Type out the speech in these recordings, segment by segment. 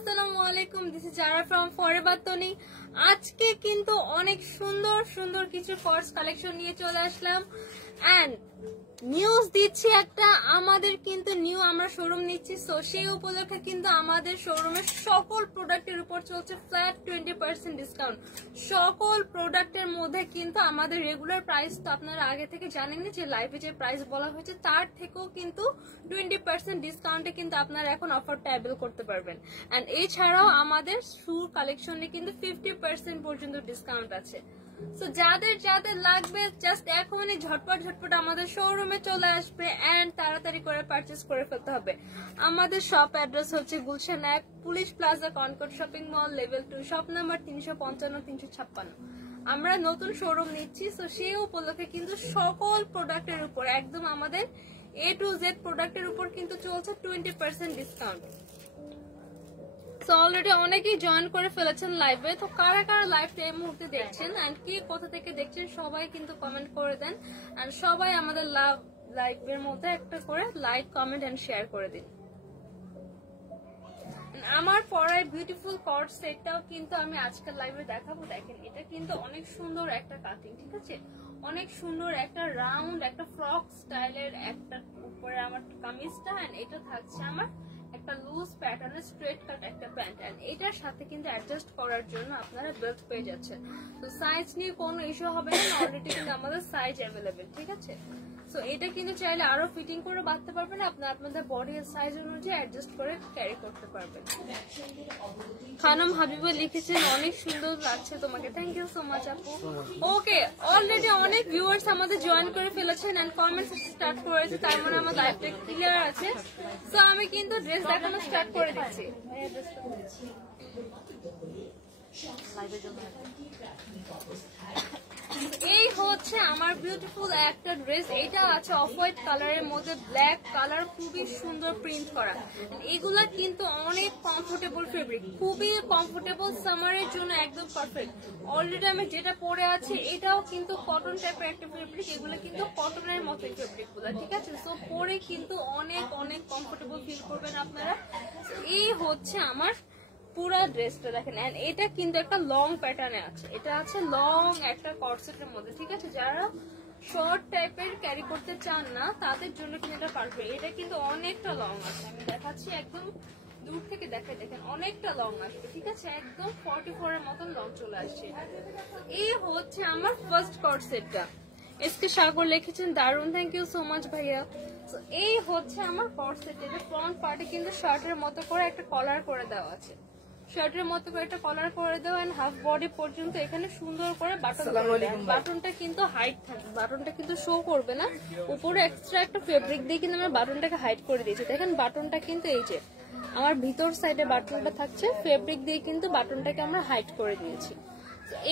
আসসালামু আলাইকুম, this is Zara from forever Toni. আজকে কিন্তু অনেক সুন্দর সুন্দর কিছু কর্স কালেকশন নিয়ে চলে আসলাম এন্ড নিউজ দিচ্ছি একটা, আমাদের কিন্তু আমরা শোরুম নিচ্ছি, সো সেই উপলক্ষে কিন্তু আমাদের শোরুমের সকল প্রোডাক্টের উপর চলছে ফ্ল্যাট 20% ডিসকাউন্ট। সকল প্রোডাক্টের মধ্যে কিন্তু আমাদের রেগুলার প্রাইস তো আপনারা আগে থেকে জানেননি, যে লাইভে যে প্রাইস বলা হয়েছে তার থেকেও কিন্তু 20% ডিসকাউন্টে কিন্তু আপনারা এখন অফারটা অ্যাভেল করতে পারবেন। এন্ড এছাড়াও আমাদের শুর কালেকশনে কিন্তু 50% পর্যন্ত ডিসকাউন্ট আছে। সো যাদের যাদের লাগবে জাস্ট এখনই ঝটপট আমাদের শোরুমে চলে আসবে এন্ড তাড়াতাড়ি করে পারচেজ করে ফেলতে হবে। আমাদের শপ অ্যাড্রেস হচ্ছে Gulshan 1, Police Plaza, Concord shopping mall, level 2, shop number 355-356। আমরা নতুন শোরুম নিচ্ছি, সো সেই উপলক্ষে কিন্তু সকল প্রোডাক্টের উপর একদম আমাদের A to Z প্রোডাক্টের উপর কিন্তু চলছে 20% ডিসকাউন্ট। সো অলরেডি অনেকেই জয়েন করে ফেলেছেন লাইভে, তো কারা কারা লাইভটা এই মুহূর্তে দেখছেন এন্ড কি কোথা থেকে দেখছেন সবাই কিন্তু কমেন্ট করে দেন এন্ড সবাই আমাদের লাইভের মধ্যে একটা করে লাইক, কমেন্ট এন্ড শেয়ার করে দিন। আমার পরায় বিউটিফুল কর্ড সেটটাও কিন্তু আমি আজকের লাইভে দেখাবো। দেখেন এটা কিন্তু অনেক সুন্দর একটা কাটিং, ঠিক আছে, অনেক সুন্দর একটা রাউন্ড একটা ফ্রক স্টাইলের একটা উপরে আমার কামিজটা এন্ড এটা থাকছে আমার একটা লুজ প্যাটার্নের স্ট্রেট কাট একটা প্যান্ট এন্ড এটার সাথে কিন্তু অ্যাডজাস্ট করার জন্য আপনারা বেল্ট পেয়ে যাচ্ছেন। তো সাইজ নিয়ে কোনো ইস্যু হবে না, অলরেডি কিন্তু আমাদের সাইজ অ্যাভেলেবেল, ঠিক আছে। সো এটা কিন্তু চাইলে আরো ফিটিং করে বাঁধতে পারবেন, আপনাদের বডি সাইজ অনুযায়ী অ্যাডজাস্ট করে ক্যারি করতে পারবেন। খানম হাবিবা লিখেছেন অনেক সুন্দর লাগছে তোমাকে, থ্যাংক ইউ সো মাচ আপু। ওকে, অলরেডি অনেক ভিউয়ার্স আমাদের জয়েন করে ফেলেছেন এন্ড কমেন্টস স্টার্ট করেছে, তার মানে আমার লাইভটা ক্লিয়ার আছে। সো আমি কিন্তু ড্রেস দেখানো স্টার্ট করে দিচ্ছি। এই হচ্ছে আমার বিউটিফুল একটা ড্রেস, এটা আছে অফ হোয়াইট কালারের মধ্যে ব্ল্যাক কালার, খুবই সুন্দর প্রিন্ট করা। এগুলা কিন্তু অনেক কমফোর্টেবল ফেব্রিক, খুবই কমফোর্টেবল, সামারের জন্য একদম পারফেক্ট। অলরেডি আমি যেটা পরে আছি এটাও কিন্তু কটন টাইপের একটা ফেব্রিক, এগুলো কিন্তু কটনের মতো ফেব্রিক গুলা, ঠিক আছে। সো পরে কিন্তু অনেক অনেক কমফোর্টেবল ফিল করবেন আপনারা। এই হচ্ছে আমার পুরা ড্রেসটা দেখেন এন্ড এটা কিন্তু একটা লং প্যাটার্নে আছে, এটা আছে লং একটা কর্সেটের মধ্যে, ঠিক আছে। যারা শর্ট টাইপের ক্যারি করতে চান না তাদের জন্য কিন্তু এটা পারফেক্ট। এটা কিন্তু অনেকটা লং আছে, আমি দেখাচ্ছি একদম দূর থেকে দেখাই, দেখেন অনেকটা লং আসবে, ঠিক আছে, একদম 44 এর মতন লং চলে আসছে। এই হচ্ছে আমার ফার্স্ট কর্সেটটা, এসকে সাগর লিখেছেন দারুন, থ্যাংক ইউ সো মাচ ভাইয়া। এই হচ্ছে আমার কর্সেট, এটা ফ্রন্ট পার্টে কিন্তু শার্টের মতো করে একটা কলার করে দেওয়া আছে, শার্টের মতো করে একটা কলার করে দেওয়া এন্ড হাফ বডি পর্যন্ত এখানে সুন্দর করে বাটন করে দেওয়া। বাটনটা কিন্তু হাইট থাকবে, বাটনটা কিন্তু শো করবে না, উপরে এক্সট্রা একটা ফেব্রিক দিয়ে কিন্তু আমরা বাটনটাকে হাইড করে দিয়েছি। দেখেন বাটনটা কিন্তু এই যে আমার ভিতর সাইডে বাটনটা থাকছে, ফেব্রিক দিয়ে কিন্তু বাটনটাকে আমরা হাইড করে দিয়েছি।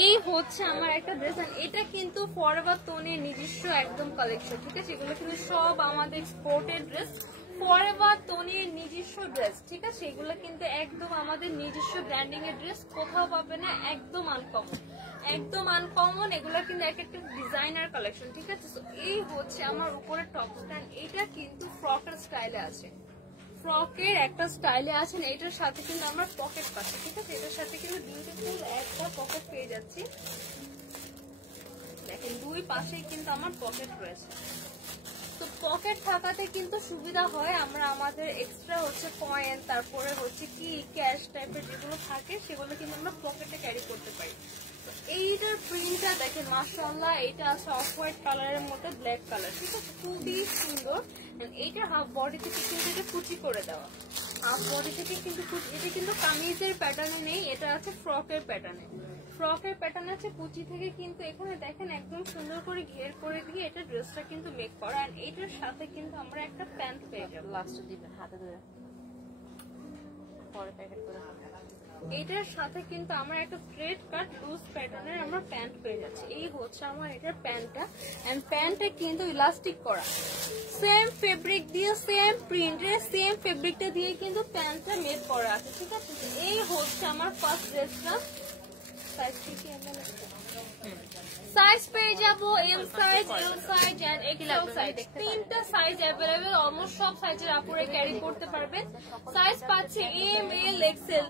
এই হচ্ছে আমার একটা ড্রেস এন্ড এটা কিন্তু ফরএভার তনির নিজস্ব একদম কালেকশন, ঠিক আছে। এগুলো কিন্তু সব আমাদের এক্সপোর্টেড ড্রেস, ফরএভার তনির নিজস্ব ড্রেস, ঠিক আছে। এগুলো কিন্তু একদম আমাদের নিজস্ব ব্র্যান্ডিং এর ড্রেস, কোথাও পাবে না, একদম আনকমন, একদম আনকমন। এগুলো কিন্তু এক একটা ডিজাইনার কালেকশন, ঠিক আছে। এই হচ্ছে আমার উপরে টপ স্ট্যান্ড, এটা কিন্তু ফ্রকের স্টাইলে আছে, ফ্রকের একটা স্টাইলে আছেন। এটার সাথে কিন্তু আমরা পকেট পাচ্ছি, ঠিক আছে, এটার সাথে কিন্তু বিউটিফুল একটা পকেট পেয়ে যাচ্ছি। দেখেন দুই পাশেই কিন্তু আমার পকেট রয়েছে, তো পকেট থাকাতে কিন্তু সুবিধা হয়, আমরা আমাদের এক্সট্রা হচ্ছে কয়েন, তারপরে হচ্ছে কি ক্যাশ টাইপের যেগুলো থাকে সেগুলো কিন্তু আমরা পকেটে ক্যারি করতে পারি। এইটার প্রিন্টটা দেখেন মাশাআল্লাহ, এটা আছে অফ হোয়াইট কালারের মধ্যে ব্ল্যাক কালার, ঠিক আছে, খুবই সুন্দর। এইটা হাফ বডি থেকে কিন্তু এটা কুচি করে দেওয়া, হাফ বডি থেকে কিন্তু এটা কিন্তু কামিজের প্যাটার্নে নেই, এটা আছে ফ্রকের প্যাটার্নে, ফ্রকের প্যাটার্ন আছে কুচি থেকে কিন্তু এখানে দেখেন একদম সুন্দর করে ঘের করে দিয়ে এটা ড্রেসটা কিন্তু মেক করা। আর এটার সাথে কিন্তু আমরা একটা প্যান্ট পেয়ে যাবো, লাস্টে দিবেন হাতে ধরে পরে প্যাকেট করে। এটার সাথে কিন্তু আমরা একটা স্ট্রেট কাট লুজ প্যাটার্নের আমরা প্যান্ট পেয়ে যাচ্ছি। এই হচ্ছে আমার এটার প্যান্টটা এন্ড প্যান্টটা কিন্তু ইলাস্টিক করা, সেম ফেব্রিক দিয়ে সেম প্রিন্টের সেম ফেব্রিকটা দিয়ে কিন্তু প্যান্টটা মেড করা আছে, ঠিক আছে। এই হচ্ছে আমার ফার্স্ট ড্রেসটা, সাইজ থেকে সাইজ পেয়ে যাবো M size, L size and XL size, 3টা সাইজ অ্যাভেলেবেল। অলমোস্ট সব সাইজের আপুরে ক্যারি করতে পারবেন। সাইজ পাচ্ছে এম, এল, এক্সেল।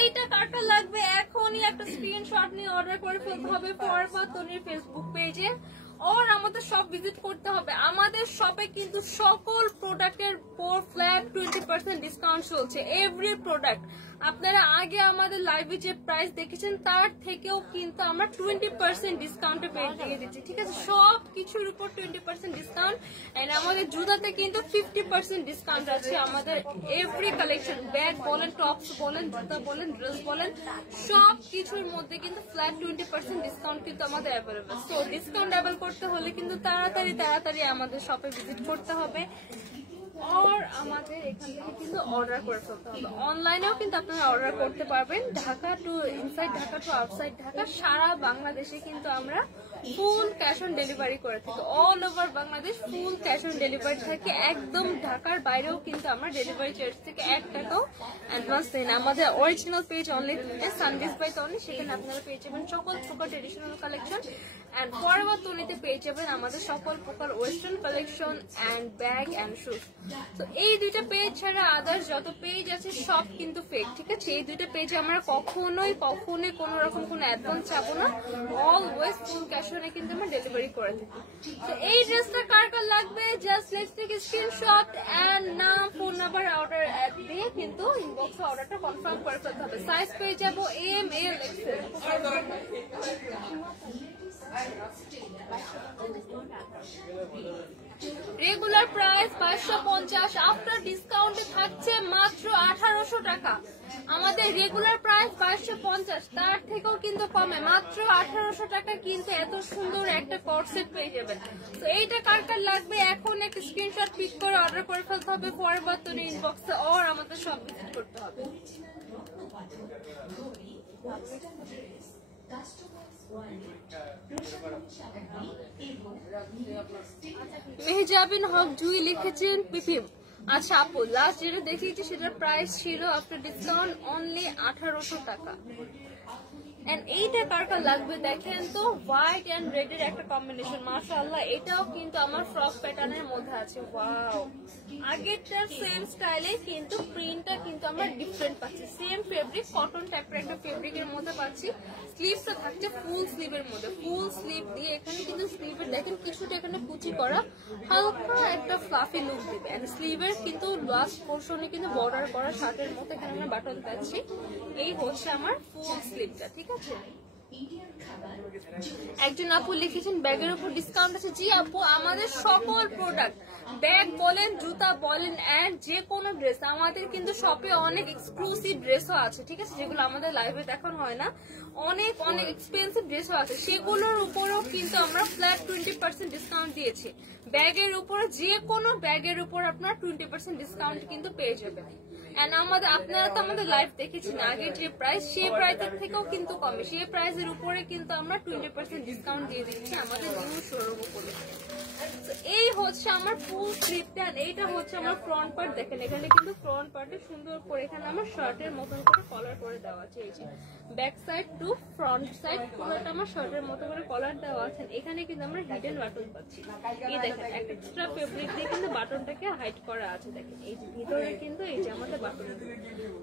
এইটা কারটা লাগবে এখনই একটা স্ক্রিনশট নিয়ে অর্ডার করে ফেলতে হবে ফরওয়ার্ড তনির ফেসবুক পেজে, और আমাদের শপ ভিজিট করতে হবে। আমাদের শপে কিন্তু সকল প্রোডাক্টের পর ফ্ল্যাট 20% ডিসকাউন্ট চলছে, এভরি প্রোডাক্ট। আপনারা আগে আমাদের লাইভে যে প্রাইস দেখেছেন তার থেকেও কিন্তু আমরা 20% ডিসকাউন্টে দিয়ে দিচ্ছি, ঠিক আছে? সব কিছুর উপর 20% ডিসকাউন্ট। এন্ড আমাদের জুতাতে কিন্তু 50% ডিসকাউন্ট আছে। আমাদের এভরি কালেকশন, ব্যাগ বলেন, টপস বলেন, জুতা বলেন, ড্রেস বলেন, সব কিছুর মধ্যে কিন্তু ফ্ল্যাট 20% ডিসকাউন্ট কিন্তু আমাদের অ্যাভেলেবল। সো ডিসকাউন্ট অ্যাভেল করতে হলে কিন্তু তাড়াতাড়ি আমাদের শপে ভিজিট করতে হবে। और আমাদের এখান থেকে কিন্তু অর্ডার করে ফেলতে হবে। অনলাইনেও কিন্তু আপনারা অর্ডার করতে পারবেন। Dhaka to inside Dhaka to outside Dhaka, সারা বাংলাদেশে কিন্তু আমরা ফুল ক্যাশ অন ডেলিভারি করে থাকি। All over Bangladesh full cash on delivery থাকে। একদম ঢাকার বাইরেও কিন্তু আমরা ডেলিভারি চার্জ থেকে 1 টাকাও অ্যাডভান্স দিই না। আমাদের original page only Sundays by Toni, সেখানে আপনারা পেয়ে যাবেন সকল প্রকার ট্রেডিশনাল কালেকশন। এন্ড ফরওয়ার্ড তনিতে পেয়ে যাবেন আমাদের সকল প্রকার western collection and bag and shoes. তো এই দুইটা পেজ ছাড়া আদার্স যত পেজ আছে সব কিন্তু ফেক, ঠিক আছে? এই দুইটা পেজে আমরা কখনোই কোনো রকম কোনো অ্যাডভান্স চাবো না। অলওয়েজ ফুল ক্যাশ অনে কিন্তু আমরা ডেলিভারি করে থাকি। তো এই ড্রেসটা কার কার লাগবে, just let's take screenshot and নাম, ফোন নাম্বার, অর্ডার অ্যাড দিয়ে কিন্তু ইনবক্সে অর্ডারটা কনফার্ম করে ফেলতে হবে। সাইজ পেয়ে যাবো M, L, XL. Regular price 550, after ডিসকাউন্টে থাকছে মাত্র 1800 টাকা। আমাদের রেগুলার প্রাইস 550, তার থেকেও কিন্তু কমে মাত্র 1800 টাকা কিন্তু এত সুন্দর একটা কট সেট পেয়ে যাবেন। তো এইটা কার কার লাগবে এখন একটা স্ক্রিনশট পিক করে অর্ডার করে ফেলতে হবে ফরওয়ার্ড তনি ইনবক্সে, আর আমাদের সব ভিজিট করতে হবে। মেহজাবিন হক জুই লিখেছেন পিপিম। আচ্ছা আপু, লাস্ট যেটা দেখিয়েছি সেটার প্রাইস ছিল আফটার ডিসকাউন্ট অনলি 1800 টাকা। এন্ড এইটা কার কার লাগবে দেখেন তো, হোয়াইট এন্ড রেড এর একটা কম্বিনেশন, মাশাআল্লাহ। এটাও কিন্তু আমার ফ্রক প্যাটার্নের মধ্যে আছে। ওয়াও, আগেরটার সেম স্টাইলে কিন্তু প্রিন্টটা কিন্তু আমরা ডিফারেন্ট পাচ্ছি। সেম ফেব্রিক, কটন টাইপের একটা ফেব্রিকের মধ্যে পাচ্ছি। স্লিভসটা থাকছে ফুল স্লিভের মধ্যে, ফুল স্লিভ দিয়ে এখানে কিন্তু স্লিভের দেখেন কিছুটা এখানে কুচি করা, হালকা একটা ফ্লাফি লুক দিবে। এন্ড স্লিভের কিন্তু লাস্ট পোর্শনে কিন্তু বর্ডার করা শার্টের মতো এখানে আমরা বাটন পাচ্ছি। এই হচ্ছে আমার ফুল স্লিভটা, ঠিক আছে? একজন আপু লিখেছেন ব্যাগের উপর ডিসকাউন্ট আছে। জি আপু, আমাদের সকল প্রোডাক্ট, ব্যাগ বলেন, জুতা বলেন, এন্ড যে কোনো ড্রেস, আমাদের কিন্তু শপে অনেক এক্সক্লুসিভ ড্রেসও আছে, ঠিক আছে? যেগুলো আমাদের লাইভে দেখানো হয় না, অনেক এক্সপেন্সিভ ড্রেসও আছে। সেগুলোর উপরেও কিন্তু আমরা ফ্ল্যাট 20% ডিসকাউন্ট দিয়েছি। ব্যাগের উপরে, যে কোনো ব্যাগের উপর আপনার 20% ডিসকাউন্ট কিন্তু পেয়ে যাবেন। এন্ড আপনারা তো আমাদের লাইভ দেখেছেন, আগের যে প্রাইস সেই প্রাইসের থেকেও কিন্তু কমে, সেই প্রাইসের উপরে কিন্তু আমরা 20% ডিসকাউন্ট দিয়ে দিচ্ছি আমাদের নিউ শোরুম উপরে। এই হচ্ছে আমার ফুল স্লিভটা, এইটা হচ্ছে আমার ফ্রন্ট পার্ট। দেখেন এখানে কিন্তু ফ্রন্ট পার্টে সুন্দর করে এখানে আমার শার্টের মতন করে কলার করে দেওয়া আছে। এই যে back side to front side পুরোটা আমার শার্টের মতো করে কলার দেওয়া আছে। এখানে কিন্তু আমরা হিডেন বাটন পাচ্ছি। এই দেখেন এক্সট্রা ফেব্রিক দিয়ে কিন্তু বাটনটাকে হাইড করা আছে। দেখেন এই যে ভিতরে কিন্তু এই যে আমাদের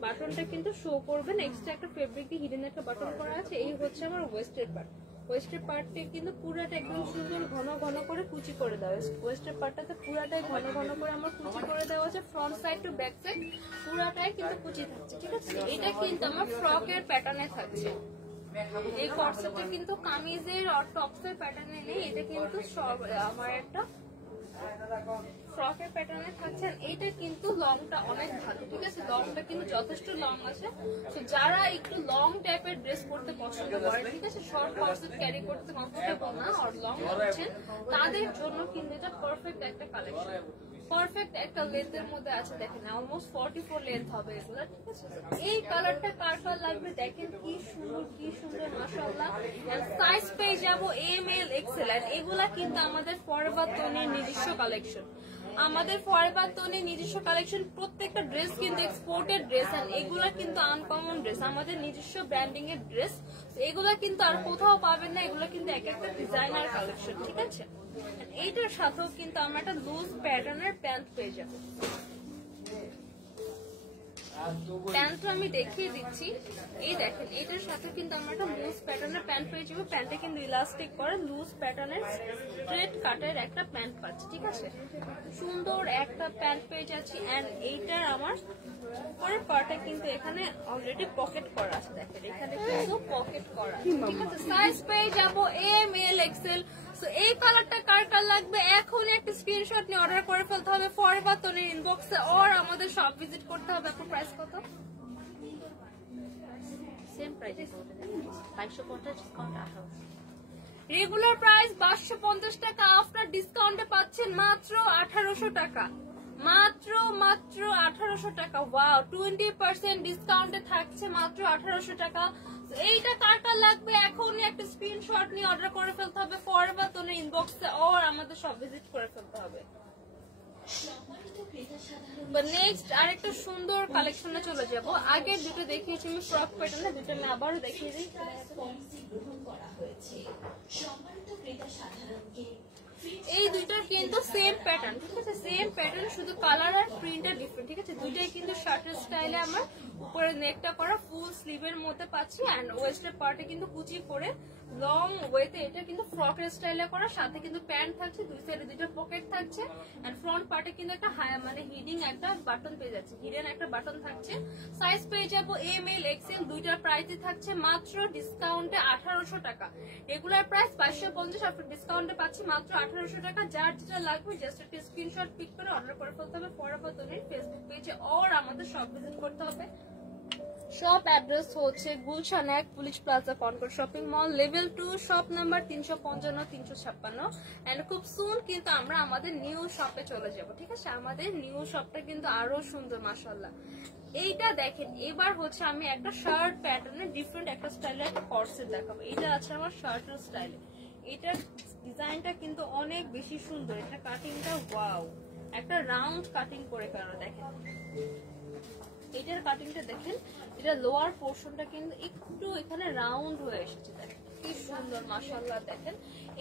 বাটনটা কিন্তু শো করবেন, এক্সট্রা একটা ফেব্রিক দিয়ে হিডেন একটা বাটন করা আছে। এই হচ্ছে আমার ওয়েস্টের পার্ট। ওয়েস্টের পার্টটা কিন্তু পুরাটা একদম সুন্দর ঘন করে কুচি করে দেওয়া আছে। ওয়েস্টের পার্টটাতে পুরাটাই ঘন করে আমার কুচি করে দেওয়া আছে। Front side to back side পুরাটাই কিন্তু কুচি থাকছে, ঠিক আছে? এটা কিন্তু আমার ফ্রকের প্যাটার্নে থাকছে। এই কটসেটটা কিন্তু কামিজের আর টপসের প্যাটার্নে নেই, এটা কিন্তু সব আমার একটা ফ্রকের প্যাটার্নে থাকছে। এইটা কিন্তু লংটা অনেক ভালো, ঠিক আছে? লংটা কিন্তু যথেষ্ট লং আছে। তো যারা একটু লং টাইপের ড্রেস পরতে পছন্দ করে, ঠিক আছে, শর্ট কটসেট ক্যারি করতে কমফোর্টেবল না আর লং হচ্ছেন, তাদের জন্য কিন্তু এটা পারফেক্ট একটা কালেকশন। পারফেক্ট একটা লেন্থের মধ্যে আছে। দেখেন অলমোস্ট 44 লেন্থ হবে এগুলো, ঠিক আছে? এই কালারটা কার কার লাগবে দেখেন, কি সুন্দর মাশাআল্লাহ। এন্ড সাইজ পেয়ে যাবো এম, এল, এক্সেল। এন্ড এগুলা কিন্তু আমাদের ফরওয়ার্ড তনির নিজস্ব কালেকশন। আমাদের ফরএভার তনির নিজস্ব কালেকশন, প্রত্যেকটা ড্রেস কিন্তু এক্সপোর্টেড ড্রেস, আর এগুলা কিন্তু আনকমন ড্রেস, আমাদের নিজস্ব ব্র্যান্ডিং এর ড্রেস। এগুলা কিন্তু আর কোথাও পাবেন না, এগুলা কিন্তু এক একটা ডিজাইনার কালেকশন, ঠিক আছে। এইটার সাথেও কিন্তু আমরা একটা লুজ প্যাটার্নের প্যান্ট পেয়ে যাবো। প্যান্টটা আমি দেখিয়ে দিচ্ছি, এই দেখেন এটার সাথে কিন্তু আমরা একটা লুজ প্যাটার্নের প্যান্ট পেয়ে যাবো। প্যান্টটা কিন্তু ইলাস্টিক করে লুজ প্যাটার্নের স্ট্রেট কাটের একটা প্যান্ট পাচ্ছি, ঠিক আছে। সুন্দর একটা প্যান্ট পেয়ে যাচ্ছি। এন্ড এইটার আমার পরের পার্টে কিন্তু এখানে অলরেডি পকেট করা আছে, দেখেন এখানে কিন্তু পকেট করা, ঠিক আছে। সাইজ পেয়ে যাবো এম এল এক্সেল। এই কালারটা কার কার লাগবে এখনই একটা স্ক্রিনশট নিয়ে অর্ডার করে ফেলতে হবে ফরএভার তনির ইনবক্সে, আর আমাদের শপ ভিজিট করতে হবে। আপনার প্রাইস কত? Same price, 550 discount 18। Regular price 550 টাকা, আফটার ডিসকাউন্টে পাচ্ছেন মাত্র 1800 টাকা, মাত্র 1800 টাকা। ওয়াও, 20% ডিসকাউন্টে থাকছে মাত্র 1800 টাকা। এইটা কার কার লাগবে এখনই একটা স্ক্রিনশট নিয়ে অর্ডার করে ফেলতে হবে ফরএভার তনির ইনবক্সে, আর আমাদের সব ভিজিট করে ফেলতে হবে। নেক্সট আরেকটা সুন্দর কালেকশনে চলে যাব। আগে দুটো দেখিয়েছি আমি ফ্রক প্যাটার্নে, দুটো আমি আবারও দেখিয়ে দিই। এই দুইটা কিন্তু সেম প্যাটার্ন, ঠিক আছে, সেম প্যাটার্ন, শুধু কালার আর প্রিন্টটা ডিফারেন্ট, ঠিক আছে। দুইটাই কিন্তু শার্টের স্টাইলে আমার উপরে নেকটা করা ফুল স্লিভের মধ্যে পাচ্ছি, এন্ড ওয়েস্টের পার্টে কিন্তু কুচি করে লং ওয়েতে এটা কিন্তু ফ্রকের স্টাইলে করা, সাথে কিন্তু প্যান্ট থাকছে, দুই সাইডে দুইটা পকেট থাকছে, এন্ড ফ্রন্ট পার্টে কিন্তু একটা মানে হিডিং একটা বাটন পেয়ে যাচ্ছে, হিডেন একটা বাটন থাকছে। সাইজ পেয়ে যাবো এম এল এক্সেল, দুইটার প্রাইসই থাকছে মাত্র ডিসকাউন্টে 1800 টাকা। রেগুলার প্রাইস 550, আপনার ডিসকাউন্টে পাচ্ছি মাত্র 1800 টাকা। যার যেটা লাগবে জাস্ট একটা স্ক্রিনশট পিক করে অর্ডার করে ফেলতে হবে ফরএভার তনির ফেসবুক পেজে, আর আমাদের শপ ভিজিট করতে হবে। শপ অ্যাড্রেস হচ্ছে Gulshan 1 Police Plaza Concord shopping mall, level 2, shop number 355 356। And খুব সুন কিন্তু আমরা আমাদের নিউ শপে চলে যাব, ঠিক আছে। আমাদের নিউ শপটা কিন্তু আরো সুন্দর মাশাআল্লাহ। এইটা দেখেন, এবার হচ্ছে আমি একটা শার্ট প্যাটার্নে ডিফারেন্ট একটা স্টাইলের একটা কর্সেট দেখাবো। এটা আছে আমার শার্টের স্টাইলে, এটার ডিজাইনটা কিন্তু অনেক বেশি সুন্দর, এটা কাটিংটা ওয়াও, একটা রাউন্ড কাটিং করে করা, দেখেন এটার কাটিংটা দেখেন, এটা লোয়ার পোর্শনটা কিন্তু একটু এখানে রাউন্ড হয়ে এসেছে, দেখেন কি সুন্দর মাশাআল্লাহ। দেখেন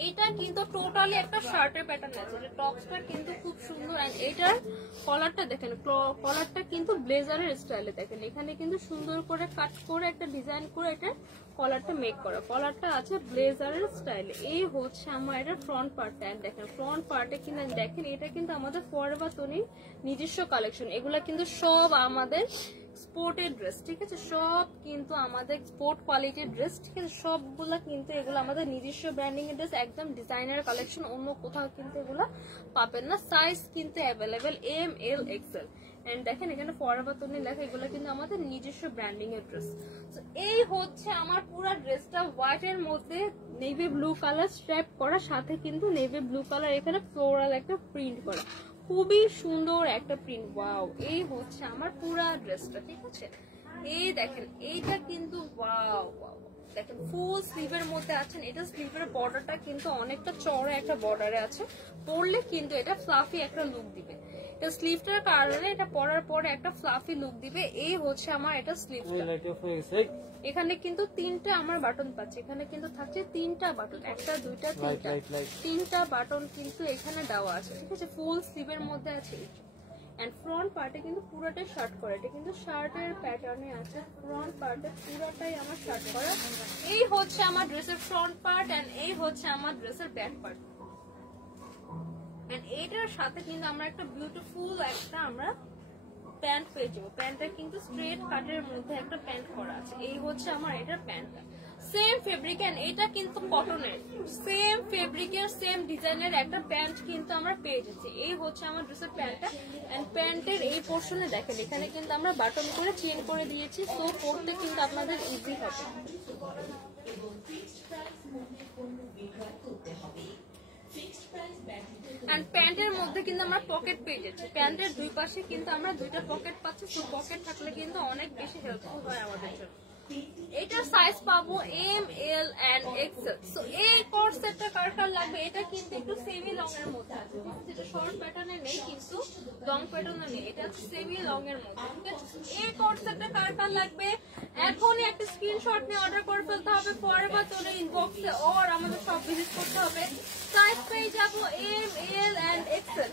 এটা কিন্তু টোটালি একটা শার্টের প্যাটার্ন আছে, এটা টপসটা কিন্তু খুব সুন্দর। এন্ড এটার কলারটা দেখেন, কলারটা কিন্তু ব্লেজারের স্টাইলে, দেখেন এখানে কিন্তু সুন্দর করে কাট করে একটা ডিজাইন করে এটা কলারটা মেক করা, কলারটা আছে ব্লেজারের স্টাইলে। এই হচ্ছে আমার এটা ফ্রন্ট পার্টটা, এন্ড দেখেন ফ্রন্ট পার্টে কিন্তু দেখেন এটা কিন্তু আমাদের ফরএভার তনির নিজস্ব কালেকশন, এগুলা কিন্তু সব আমাদের স্পোর্টের ড্রেস, ঠিক আছে, সব কিন্তু আমাদের স্পোর্ট কোয়ালিটির ড্রেস, ঠিক আছে, সবগুলা কিন্তু এগুলো আমাদের নিজস্ব ব্র্যান্ডিং এর ড্রেস, একদম ডিজাইনার কালেকশন, অন্য কোথাও কিন্তু এগুলো পাবেন না। সাইজ কিন্তু available M L XL. And দেখেন এখানে ফরএভার তনির লেখা, এগুলো কিন্তু আমাদের নিজস্ব ব্র্যান্ডিং এর ড্রেস। তো এই হচ্ছে আমার পুরো ড্রেসটা, হোয়াইট এর মধ্যে নেভি ব্লু কালার স্ট্র্যাপ করা, সাথে কিন্তু নেভি ব্লু কালার এখানে ফ্লোরাল একটা প্রিন্ট করা, খুবই সুন্দর একটা প্রিন্ট। ওয়াও, এই হচ্ছে আমার পুরা ড্রেসটা, ঠিক আছে। এই দেখেন এইটা কিন্তু ওয়াও ওয়াও, দেখেন ফুল স্লিভের মধ্যে আছেন, এটা স্লিভের বর্ডারটা কিন্তু অনেকটা চড়া একটা বর্ডারে আছে, পরলে কিন্তু এটা ফ্লাফি একটা লুক দিবে, এটা স্লিভটার কারণে এটা পরার পরে একটা ফ্লাফি লুক দিবে। এই হচ্ছে আমার এটা স্লিভটা, এখানে কিন্তু তিনটা আমার বাটন পাচ্ছে, এখানে কিন্তু থাকছে তিনটা বাটন, একটা দুইটা তিনটা বাটন কিন্তু এখানে দেওয়া আছে, ঠিক আছে, ফুল স্লিভের মধ্যে আছে। এন্ড ফ্রন্ট পার্টে কিন্তু পুরোটাই শার্ট করা, এটা কিন্তু শার্টের প্যাটার্নে আছে, ফ্রন্ট পার্টে পুরোটাই আমার শার্ট করা। এই হচ্ছে আমার ড্রেসের ফ্রন্ট পার্ট, এন্ড এই হচ্ছে আমার ড্রেসের ব্যাক পার্ট। এন্ড এইটার সাথে কিন্তু আমরা একটা বিউটিফুল একটা আমরা প্যান্ট পেয়ে যাবো, প্যান্টটা কিন্তু স্ট্রেট কাটের মধ্যে একটা প্যান্ট করা আছে। এই হচ্ছে আমার এটার প্যান্টটা, সেম ফেব্রিক, এন্ড এটা কিন্তু কটনের, সেম ফেব্রিকের সেম ডিজাইনের একটা প্যান্ট কিন্তু আমরা পেয়ে যাচ্ছি। এই হচ্ছে আমার ড্রেসের প্যান্টটা। এন্ড প্যান্টের এই পোর্শনে দেখেন এখানে কিন্তু আমরা বাটন করে চেন করে দিয়েছি, সো পরতে কিন্তু আপনাদের ইজি হবে। এন্ড প্যান্টের মধ্যে কিন্তু আমরা পকেট পেয়ে যাচ্ছি, প্যান্টের দুই পাশে কিন্তু আমরা দুইটা পকেট পাচ্ছি, সো পকেট থাকলে কিন্তু অনেক বেশি হেল্পফুল হয় আমাদের জন্য। এটার সাইজ পাবো M, L and XL. So এই কোট সেটটা কার কার লাগবে, এটা কিন্তু একটু সেমি লং এর মধ্যে আছে, যেটা শর্ট প্যাটার্নে নেই কিন্তু লং প্যাটার্নে নেই, এটা সেমি লং এর মধ্যে, ঠিক আছে। এই কোট সেটটা কার কার লাগবে এখনই একটা স্ক্রিনশট নিয়ে অর্ডার করে ফেলতে হবে ফরএভার তোরে ইনবক্সে, আর আমাদের সব ভিজিট করতে হবে। সাইজ পেয়ে যাবো M, L and XL.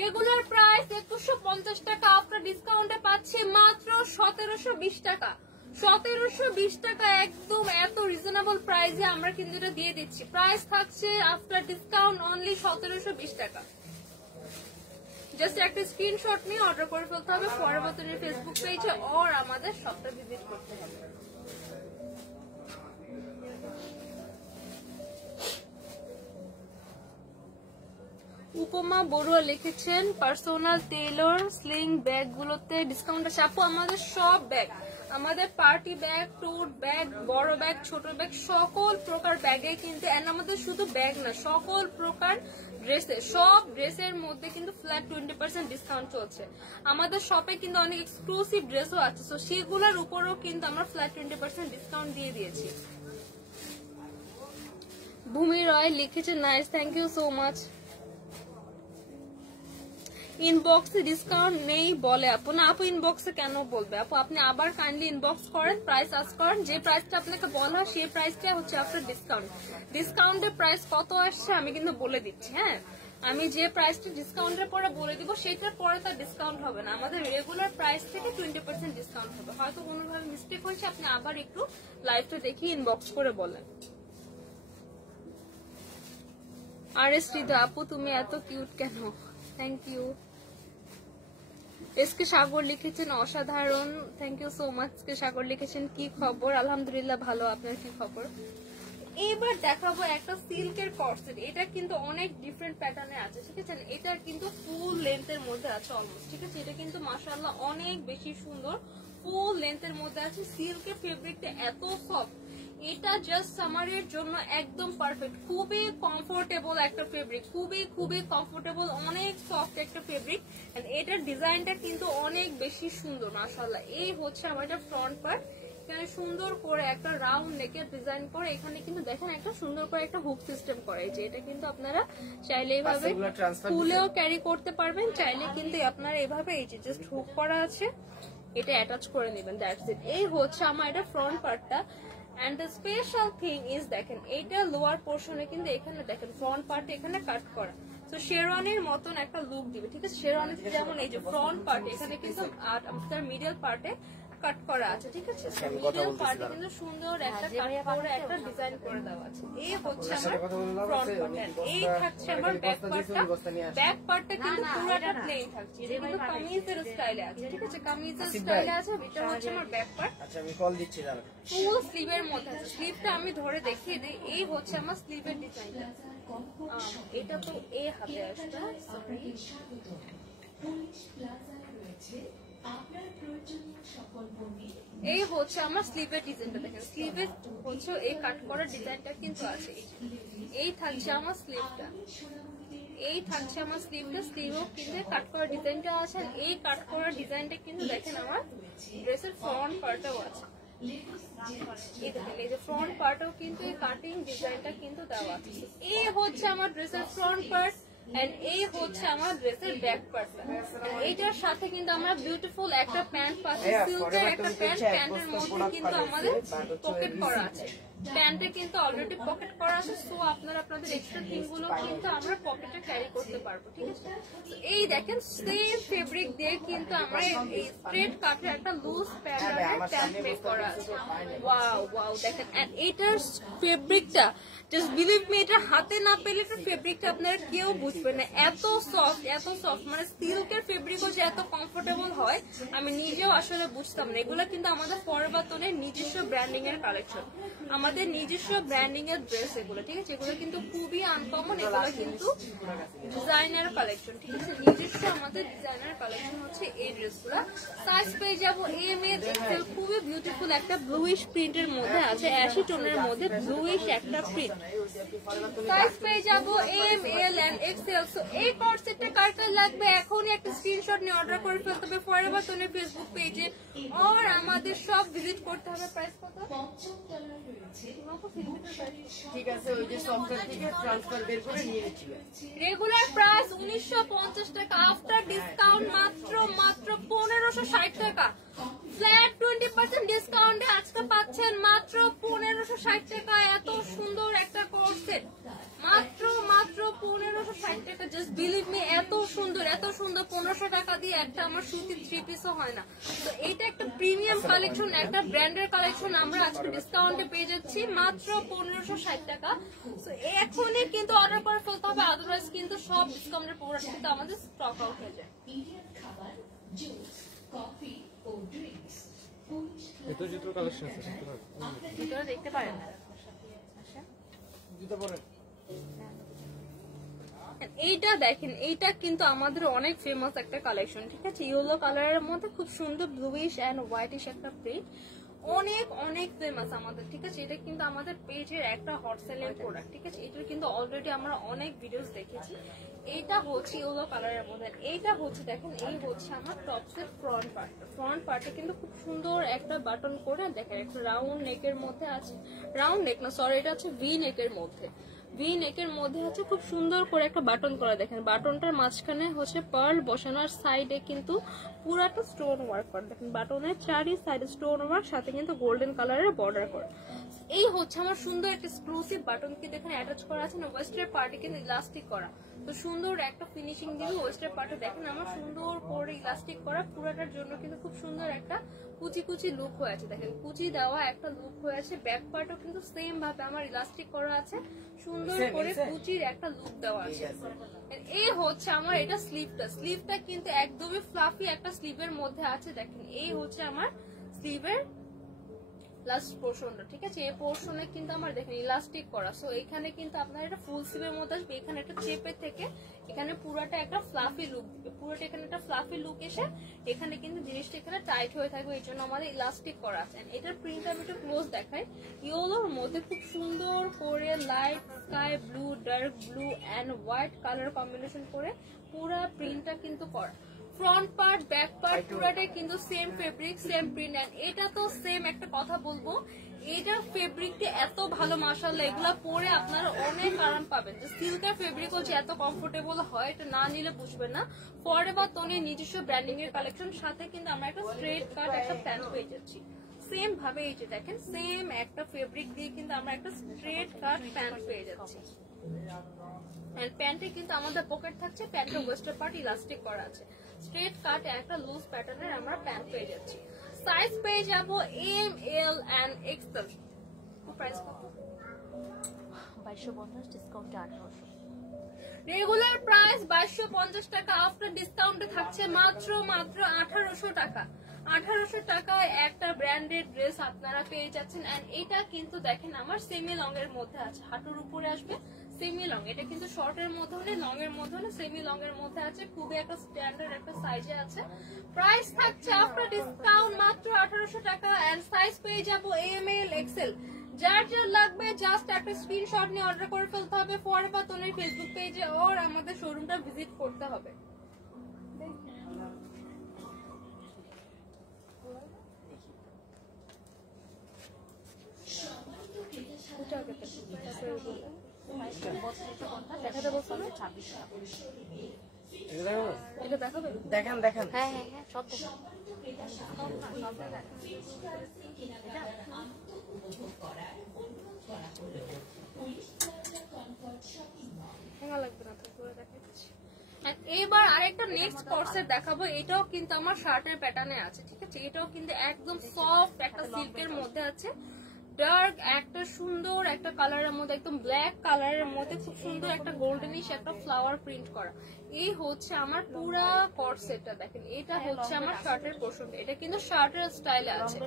Regular price 2150 টাকা, আফটার ডিসকাউন্টে পাচ্ছি মাত্র 1720 টাকা। 1720 টাকা একদম এত রিজনেবল প্রাইসে আমরা কিন্তু এটা দিয়ে দিচ্ছি। প্রাইস থাকছে আফটার ডিসকাউন্ট অনলি 1720 টাকা। জাস্ট একটা স্ক্রিনশট নিয়ে অর্ডার করে ফেলতে হবে ফরএভার তোরের ফেসবুক পেজে, আর আমাদের শপটা ভিজিট করতে হবে। উপমা বড়ুয়া লিখেছেন পার্সোনাল টেইলর স্লিং ব্যাগ গুলোতে ডিসকাউন্ট আছে। আপু আমাদের সব ব্যাগ, আমাদের পার্টি ব্যাগ, টোট ব্যাগ, বড় ব্যাগ, ছোট ব্যাগ, সকল প্রকার ব্যাগে কিন্তু, এন্ড আমাদের শুধু ব্যাগ না, সকল প্রকার ড্রেসে, সব ড্রেসের মধ্যে কিন্তু ফ্ল্যাট 20% ডিসকাউন্ট চলছে। আমাদের শপে কিন্তু অনেক এক্সক্লুসিভ ড্রেসও আছে, তো সেগুলোর উপরও কিন্তু আমরা ফ্ল্যাট 20% ডিসকাউন্ট দিয়ে দিয়েছি। ভূমি রয় লিখেছে nice, thank you so much. ইনবক্সে ডিসকাউন্ট নেই বলে আপু, না আপু ইনবক্সে কেন বলবে আপু, আপনি আবার কাইন্ডলি ইনবক্স করেন, প্রাইস আস্ক করেন, যে প্রাইসটা আপনাকে বলা হয় সেই প্রাইসটা হচ্ছে আফটার ডিসকাউন্ট। ডিসকাউন্টের প্রাইস কত আসছে আমি কিন্তু বলে দিচ্ছি, হ্যাঁ আমি যে প্রাইসটা ডিসকাউন্টের পরে বলে দিব সেটার পরে তার ডিসকাউন্ট হবে না, আমাদের রেগুলার প্রাইস থেকে 20% ডিসকাউন্ট হবে। হয়তো কোনোভাবে মিস্টেক হয়েছে, আপনি আবার একটু লাইভটা দেখে ইনবক্স করে বলেন। আর এস হৃদয় আপু তুমি এত কিউট কেন, থ্যাংক ইউ। এসকে সাগর লিখেছেন অসাধারণ, thank you so much. SK Sagar লিখেছেন কি খবর, আলহামদুলিল্লাহ ভালো, আপনার কি খবর। এবার দেখাবো একটা সিল্কের কর্সেট, এটা কিন্তু অনেক ডিফারেন্ট প্যাটার্নে আছে, ঠিক আছে। এটা কিন্তু ফুল লেন্থের মধ্যে আছে অলমোস্ট, ঠিক আছে। এটা কিন্তু মাশাআল্লাহ অনেক বেশি সুন্দর, ফুল লেন্থের মধ্যে আছে। সিল্কের ফেব্রিকটা এত সফট, এটা জাস্ট সামারের জন্য একদম পারফেক্ট। খুবই কমফোর্টেবল একটা ফেব্রিক, খুবই খুবই কমফোর্টেবল, অনেক সফট একটা ফেব্রিক। এটার ডিজাইনটা কিন্তু অনেক বেশি সুন্দর মাশাআল্লাহ। এই হচ্ছে আমার এটা ফ্রন্ট পার্ট, এখানে সুন্দর করে একটা রাউন্ড নেকের ডিজাইন করে, এখানে কিন্তু দেখেন একটা সুন্দর করে একটা হুক সিস্টেম করে, যে এটা কিন্তু আপনারা চাইলে এইভাবে ফুলেও ক্যারি করতে পারবেন, চাইলে কিন্তু আপনারা এভাবে এই যে জাস্ট হুক করা আছে এটা অ্যাটাচ করে নেবেন, দ্যাটস ইট। এই হচ্ছে আমার এটা ফ্রন্ট পার্টটা। And the special thing is দেখেন এইটা লোয়ার পোর্শনে কিন্তু এখানে দেখেন ফ্রন্ট পার্টে এখানে কাট করা, তো শেরওয়ানির মতন একটা লুক দিবে, ঠিক আছে। শেরওয়ানিতে যেমন এই যে ফ্রন্ট পার্টে এখানে কিন্তু আপনার মিডল পার্টে কাট করা আছে, ঠিক আছে। মিডল পার্টে কিন্তু সুন্দর একটা কাট করে একটা ডিজাইন করে দেওয়া আছে। এই হচ্ছে আমার ফ্রন্ট পার্ট, এই থাকছে আমার ব্যাক পার্টটা। ব্যাক পার্টটা কিন্তু পুরোটা প্লেন থাকছে, এটা কিন্তু কামিজের স্টাইলে আছে, ঠিক আছে, কামিজের স্টাইলে আছে। এটা হচ্ছে আমার ব্যাক পার্ট। আচ্ছা আমি কল দিচ্ছি দাঁড়ান। ফুল স্লিভের মধ্যে আছে, স্লিভটা আমি ধরে দেখিয়ে দিই। এই হচ্ছে আমার স্লিভের ডিজাইনটা, এটা তো এই হাতে আসবে, সরি এই হচ্ছে আমার স্লিভের ডিজাইনটা। দেখেন স্লিভের হচ্ছে এই কাট করা ডিজাইনটা কিন্তু আছে, এই থাকছে আমার স্লিভটা, এই থাকছে আমার স্লিভটা, স্লিভও কিন্তু কাট করা ডিজাইনটা আছে। এই কাট করা ডিজাইনটা কিন্তু দেখেন আমার ড্রেসের ফ্রন্ট পার্টও আছে, এই দেখেন এই যে ফ্রন্ট পার্টও কিন্তু এই কাটিং ডিজাইনটা কিন্তু দেওয়া আছে। এই হচ্ছে আমার ড্রেসের ফ্রন্ট পার্ট, এন্ড এই হচ্ছে আমার ড্রেসের ব্যাক পার্টটা। এইটার সাথে কিন্তু আমরা বিউটিফুল একটা প্যান্ট পাচ্ছি, সিল্কের একটা প্যান্ট, প্যান্টের মধ্যে কিন্তু আমাদের পকেট করা আছে, প্যান্টে কিন্তু অলরেডি পকেট করা আছে। সো আপনারা আপনাদের এক্সট্রা থিং গুলো কিন্তু আমরা পকেটে ক্যারি করতে পারবো, ঠিক আছে। এই দেখেন সেম ফেব্রিক দিয়ে কিন্তু আমরা এই স্ট্রেট কাটের একটা লুজ প্যান্ট মেক করা আছে। ওয়াও ওয়াও দেখেন, এন্ড এটার ফেব্রিকটা জাস্ট বিলিভ মি, এটা হাতে না পেলে তো ফেব্রিকটা আপনারা কেউ বুঝবেন না, এত সফট, এত সফট। মানে সিল্কের ফেব্রিকও যে এত কমফোর্টেবল হয় আমি নিজেও আসলে বুঝতাম না। এগুলো কিন্তু আমাদের ফরএভার তোরের নিজস্ব ব্র্যান্ডিং এর কালেকশন। আমাদের আমাদের নিজস্ব ব্র্যান্ডিং এর ড্রেস এগুলো, ঠিক আছে? এগুলো কিন্তু খুবই আনকমন, এগুলো কিন্তু ডিজাইনার কালেকশন, ঠিক আছে? নিজস্ব আমাদের ডিজাইনার কালেকশন হচ্ছে এই ড্রেসগুলো। সাইজ পেয়ে যাবো এম এল এক্সেল, খুবই বিউটিফুল একটা ব্লুইশ প্রিন্টের মধ্যে আছে, অ্যাশি টোনের মধ্যে ব্লুইশ একটা প্রিন্ট। সাইজ পেয়ে যাবো M L and XL. So এই কট সেটটা কার কার লাগবে এখনই একটা স্ক্রিনশট নিয়ে অর্ডার করে ফেলতে হবে ফরএভার তনুর ফেসবুক পেজে, আর আমাদের সব ভিজিট করতে হবে। প্রাইস কত? ঠিক আছে, ওই যে সফটওয়্যার থেকে ট্রান্সফার বের করে নিয়ে নিচ্ছিল। রেগুলার প্রাইস 1950 টাকা, আফটার ডিসকাউন্ট মাত্র 1560 টাকা। ফ্ল্যাট 20% ডিসকাউন্টে আজকে পাচ্ছেন মাত্র 1560 টাকা। এত সুন্দর একটা কোট সেট মাত্র 1560 টাকা। জাস্ট বিলিভ মি, এত সুন্দর 1500 টাকা দিয়ে একটা আমার সুতির 3 পিসও হয় না। তো এটা একটা প্রিমিয়াম কালেকশন, একটা ব্র্যান্ডের কালেকশন, আমরা আজকে ডিসকাউন্টে পেয়ে যাচ্ছি মাত্র 1560 টাকা। তো এখনই কিন্তু অর্ডার করে ফেলতে হবে, আদারওয়াইজ কিন্তু সব ডিসকাউন্টের প্রোডাক্ট কিন্তু আমাদের স্টক আউট হয়ে যায়। এত জুতোর কালেকশন আছে, ভিতরে দেখতে পারেন না। জুতো পরে এইটা দেখেন, এইটা কিন্তু আমাদের অনেক ফেমাস একটা কালেকশন, ঠিক আছে? ইয়েলো কালারের মধ্যে খুব সুন্দর ব্লুইশ এন্ড হোয়াইটিশ একটা প্রিন্ট, অনেক অনেক ফেমাস আমাদের, ঠিক আছে? এটা কিন্তু আমাদের পেজের একটা হট সেলিং প্রোডাক্ট, ঠিক আছে? এটার কিন্তু অলরেডি আমরা অনেক ভিডিওস দেখেছি। এইটা হচ্ছে ইয়েলো কালারের মধ্যে, এইটা হচ্ছে দেখেন, এই হচ্ছে আমার টপসের ফ্রন্ট পার্টে কিন্তু খুব সুন্দর একটা বাটন করে দেখেন, একটা রাউন্ড নেকের মধ্যে আছে, রাউন্ড নেক না সরি, এটা হচ্ছে ভি নেকের মধ্যে, ভি নেকের মধ্যে হচ্ছে খুব সুন্দর করে একটা বাটন করা। দেখেন বাটনটার মাঝখানে হচ্ছে পার্ল বসানোর, সাইডে কিন্তু পুরাটা স্টোন ওয়ার্ক করা। দেখেন বাটনের চারি সাইডে স্টোন ওয়ার্ক, সাথে কিন্তু গোল্ডেন কালারের বর্ডার করা। এই হচ্ছে আমার সুন্দর একটা এক্সক্লুসিভ বাটন কি দেখেন অ্যাটাচ করা আছে না, ওয়েস্টের পার্টে কিন্তু ইলাস্টিক করা। তো সুন্দর একটা ফিনিশিং দিয়ে ওয়েস্টের পার্টে দেখেন আমার সুন্দর করে ইলাস্টিক করা, পুরাটার জন্য কিন্তু খুব সুন্দর একটা কুচি কুচি লুক হয়েছে। দেখেন কুচি দেওয়া একটা লুক হয়েছে। ব্যাক পার্টও কিন্তু সেম ভাবে আমার ইলাস্টিক করা আছে, সুন্দর করে কুচির একটা লুক দেওয়া আছে। এই হচ্ছে আমার এটা স্লিভটা কিন্তু একদমই ফ্লাফি একটা স্লিভের মধ্যে আছে। দেখেন এই হচ্ছে আমার স্লিভের লাস্ট পোর্শনটা, ঠিক আছে? এই পোর্শনে কিন্তু আমার দেখেন ইলাস্টিক করা। সো এখানে কিন্তু আপনার এটা ফুল স্লিভের মধ্যে আসবে, এখানে একটা চেপে থেকে এখানে পুরাটা একটা ফ্লাফি লুক দিবে, পুরোটা এখানে একটা ফ্লাফি লুক এসে এখানে কিন্তু জিনিসটা এখানে টাইট হয়ে থাকবে, এই জন্য আমাদের ইলাস্টিক করা আছে। এটার প্রিন্টটা আমি একটু ক্লোজ দেখাই। ইয়েলোর মধ্যে খুব সুন্দর করে light sky blue, dark blue and white colour combination করে পুরা প্রিন্টটা কিন্তু করা। ফ্রন্ট পার্ট ব্যাক পার্ট পুরাটাই কিন্তু same fabric same print. And এটা তো সেম একটা কথা বলবো, এটার ফেব্রিকটা এত ভালো মাশাআল্লাহ, এগুলা পরে আপনারা অনেক আরাম পাবেন। যে সিল্কের ফেব্রিক হচ্ছে এত কমফোর্টেবল হয়, এটা না নিলে বুঝবেন না। ফরএভার তনির নিজস্ব ব্র্যান্ডিং এর কালেকশন, সাথে কিন্তু আমরা একটা স্ট্রেট কাট একটা প্যান্ট পেয়ে যাচ্ছি। সেম ভাবে এই যে দেখেন সেম একটা ফেব্রিক দিয়ে কিন্তু আমরা একটা স্ট্রেট কাট প্যান্ট পেয়ে যাচ্ছি। এন্ড প্যান্টে কিন্তু আমাদের পকেট থাকছে, প্যান্টের ওয়েস্টার পার্ট ইলাস্টিক করা আছে। স্ট্রেট কাট একটা লুজ প্যাটার্নের আমরা প্যান্ট পেয়ে যাচ্ছি। সাইজ পেয়ে যাব M L and XL. Price কত? 2250, ডিসকাউন্ট 1800। রেগুলার প্রাইস 2250 টাকা, আফটার ডিসকাউন্টে থাকছে মাত্র 1800 টাকা। 1800 টাকায় একটা ব্র্যান্ডেড ড্রেস আপনারা পেয়ে যাচ্ছেন। এন্ড এটা কিন্তু দেখেন আমার সেমি লং এর মধ্যে আছে, হাঁটুর উপরে আসবে সেমি লং। এটা কিন্তু শর্টের মধ্যে হলে, লং এর মধ্যে হলে, সেমি লং এর মধ্যে আছে, খুবই একটা স্ট্যান্ডার্ড একটা সাইজে আছে। প্রাইস থাকছে আফটার ডিসকাউন্ট মাত্র 1800 টাকা। এন্ড সাইজ পেয়ে যাবো এম এল এক্সেল। যার যার লাগবে জাস্ট একটা স্ক্রিনশট নিয়ে অর্ডার করে ফেলতে হবে ফরএভার তনির ফেসবুক পেজে, আর আমাদের শোরুমটা ভিজিট করতে হবে। দেখাতে বলছো না? এটা দেখাবে? দেখান দেখান। হ্যাঁ হ্যাঁ হ্যাঁ, সব দেখো। এবার আরেকটা নেক্সট কোর্সে দেখাবো, এটাও কিন্তু আমার শার্টের প্যাটার্নে আছে, ঠিক আছে? এটাও কিন্তু একদম সফট একটা সিল্কের মধ্যে আছে, ডার্ক একটা সুন্দর একটা কালারের মধ্যে, একদম ব্ল্যাক কালারের মধ্যে খুব সুন্দর একটা গোল্ডেনিশ একটা ফ্লাওয়ার প্রিন্ট করা। এই হচ্ছে আমার পুরা কট সেটটা। দেখেন এটা হচ্ছে আমার শার্টের পোর্শন, এটা কিন্তু শার্টের স্টাইলে আছে,